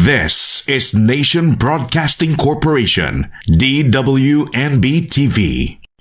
This is Nation Broadcasting Corporation, DWNB-TV.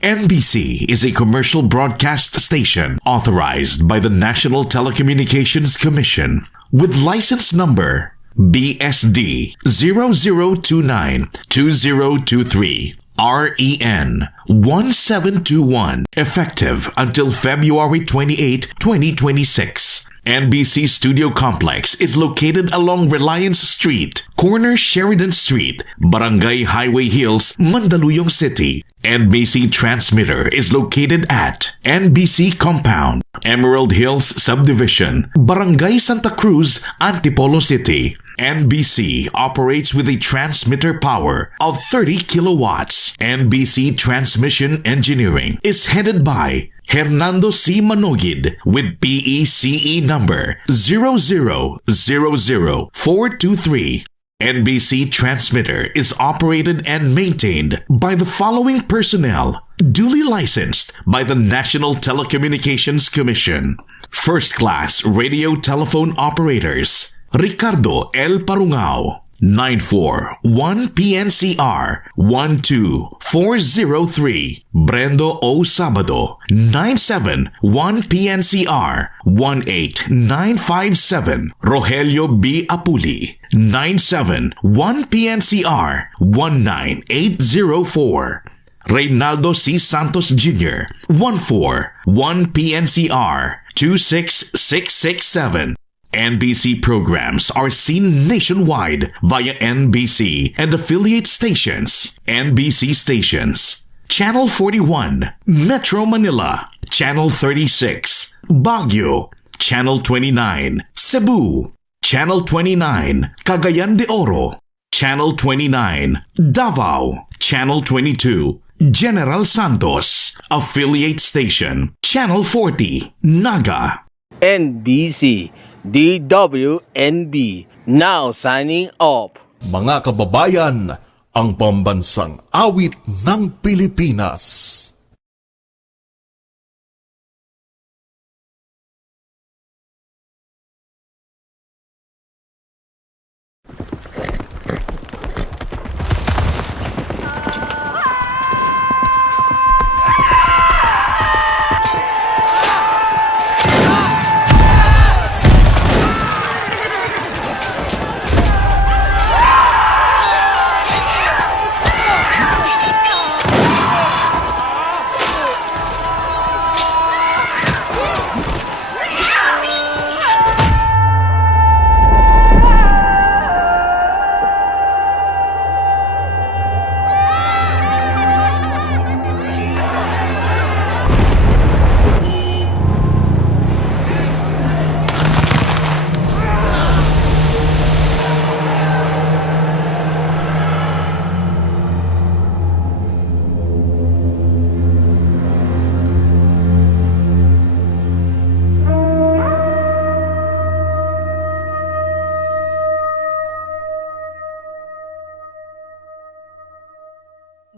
NBC is a commercial broadcast station authorized by the National Telecommunications Commission with license number BSD 0029-2023. REN 1721, effective until February 28, 2026. NBC Studio Complex is located along Reliance Street, corner Sheridan Street, Barangay Highway Hills, Mandaluyong City. NBC Transmitter is located at NBC Compound, Emerald Hills Subdivision, Barangay Santa Cruz, Antipolo City. NBC operates with a transmitter power of 30 kilowatts. NBC Transmission Engineering is headed by Hernando C. Manogid with PECE number 0000423. NBC Transmitter is operated and maintained by the following personnel, duly licensed by the National Telecommunications Commission. First class radio telephone operators, Ricardo L. Parungao, 941 PNCR 12403. Brendo O. Sabado, 971 PNCR 18957. Rogelio B. Apuli, 971 PNCR 19804. Reynaldo C. Santos Jr., 141 PNCR 26667. NBC programs are seen nationwide via NBC and affiliate stations. NBC stations: Channel 41, Metro Manila; Channel 36, Baguio; Channel 29, Cebu; Channel 29, Cagayan de Oro; Channel 29, Davao; Channel 22, General Santos; affiliate station, Channel 40, Naga. NBC DWNB, now signing off. Mga kababayan, ang pambansang awit ng Pilipinas.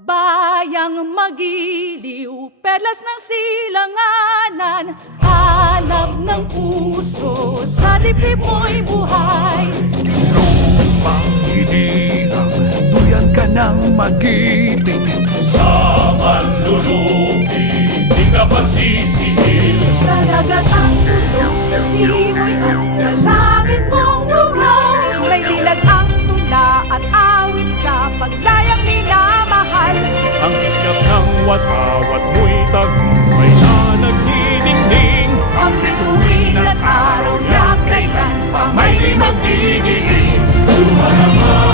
Bayang magiliw, perlas ng silanganan, hanap ng puso, sa dibdib mo'y buhay. Lupang hinirang, duyan ka ng magiting. Sa manlulupi, di ka pasisingil. Sa dagat ang tulong, sa simoy at sa langit mong lugaw. May dilag ang tula at awit sa paglayang minamahal. Ang iskap ng watawat mo'y tagumpay na nagniningning. Ang bituin at araw na kailan pa may di magdidilim. Sumanama